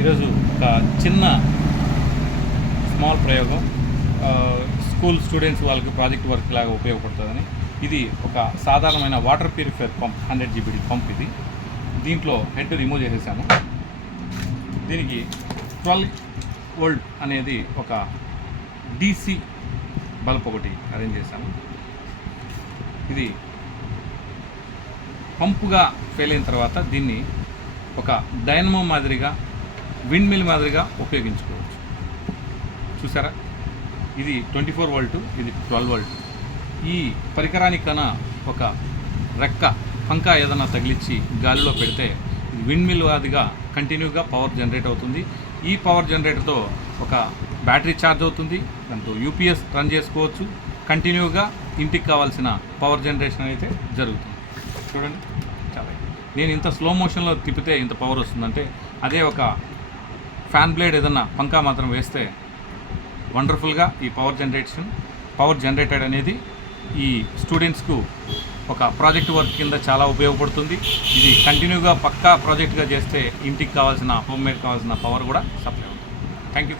ఈరోజు ఒక చిన్న స్మాల్ ప్రయోగం స్కూల్ స్టూడెంట్స్ వాళ్ళకి ప్రాజెక్ట్ వర్క్ లాగా ఉపయోగపడుతుందని. ఇది ఒక సాధారణమైన water purifier pump, 100 GBD pump. ఇది దీంట్లో హెడ్ రిమూవ్ చేసేసాము. దీనికి 12 వోల్ట్ అనేది ఒక DC బల్బ్ ఒకటి అరేంజ్ చేశాము. ఇది పంపుగా ఫెయిల్ అయిన తర్వాత దీన్ని ఒక డైనమో మాదిరిగా, విండ్ మిల్ మాదిరిగా ఉపయోగించుకోవచ్చు. చూసారా, ఇది 24 వోల్ట్, ఇది 12 వోల్ట్. ఈ పరికరానికన్నా ఒక రెక్క పంకా ఏదైనా తగిలించి గాలిలో పెడితే విండ్ మిల్ మాదిరిగా కంటిన్యూగా పవర్ జనరేట్ అవుతుంది. ఈ పవర్ జనరేటర్తో ఒక బ్యాటరీ ఛార్జ్ అవుతుంది, దాంతో UPS రన్ చేసుకోవచ్చు. కంటిన్యూగా ఇంటికి కావాల్సిన పవర్ జనరేషన్ అయితే జరుగుతుంది. చూడండి, చాలా నేను ఇంత స్లో మోషన్లో తిప్పితే ఇంత పవర్ వస్తుందంటే అదే ఒక ఫ్యాన్ బ్లేడ్ ఏదన్నా పంకా మాత్రం వేస్తే వండర్ఫుల్గా ఈ పవర్ జనరేటెడ్ అనేది ఈ స్టూడెంట్స్కు ఒక ప్రాజెక్ట్ వర్క్ కింద చాలా ఉపయోగపడుతుంది. ఇది కంటిన్యూగా పక్కా ప్రాజెక్ట్గా చేస్తే ఇంటికి కావాల్సిన హోమ్ మేడ్ కావాల్సిన పవర్ కూడా సప్లై అవుతుంది. Thank you.